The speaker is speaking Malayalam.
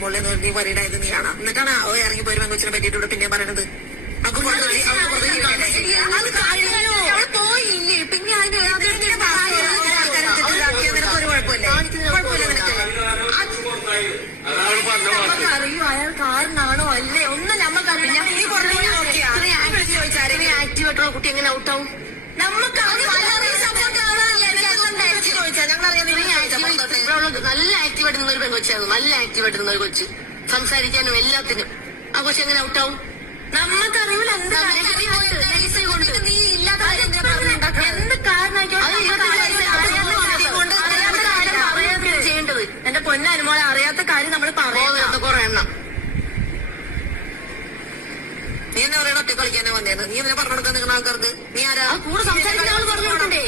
മുകളിൽ നീ വരീടായത് നീയാണ്. എന്നിട്ടാണ് ഇറങ്ങി പോയി പെങ്കൊച്ചിനെ പറ്റിയിട്ട് ഇവിടെ പിന്നെ പറയണത്. അത് പോയില്ലേ പിന്നെ നിനക്ക് ഒരു കുഴപ്പമില്ല നിനക്ക്. അറിയോ അയാൾ കാരണാണോ അല്ലേ ഒന്നും നമ്മക്കറിയില്ല. ആക്റ്റീവായിട്ടുള്ള കുട്ടി എങ്ങനെ ഔട്ടാവും? നമുക്ക് നല്ല ആക്റ്റീവായിട്ട് നിന്നൊരു പെൺകൊച്ചായിരുന്നു. നല്ല ആക്റ്റീവായിട്ട് നിന്നൊരു കൊച്ച്, സംസാരിക്കാനും എല്ലാത്തിനും. ആ കൊച്ചു എങ്ങനെ ഔട്ടാവും? നമ്മക്കറിയില്ല. എന്ത് ചെയ്യേണ്ടത്? എന്റെ പൊന്നനുമോളെ അറിയാത്ത കാര്യം നമ്മൾ പറയാത്ത കുറെ എണ്ണം. നീ എന്നെ പറയണ ഒറ്റ കളിക്കാനേ വന്നേന്ന്. നീ എന്നെ പറഞ്ഞു കൊടുക്കാൻ നിൽക്കുന്ന ആൾക്കാർക്ക് നീ ആരാ? കൂടെ സംസാരിക്കുന്ന ആൾ പറഞ്ഞു കൊടുക്കണ്ടേ?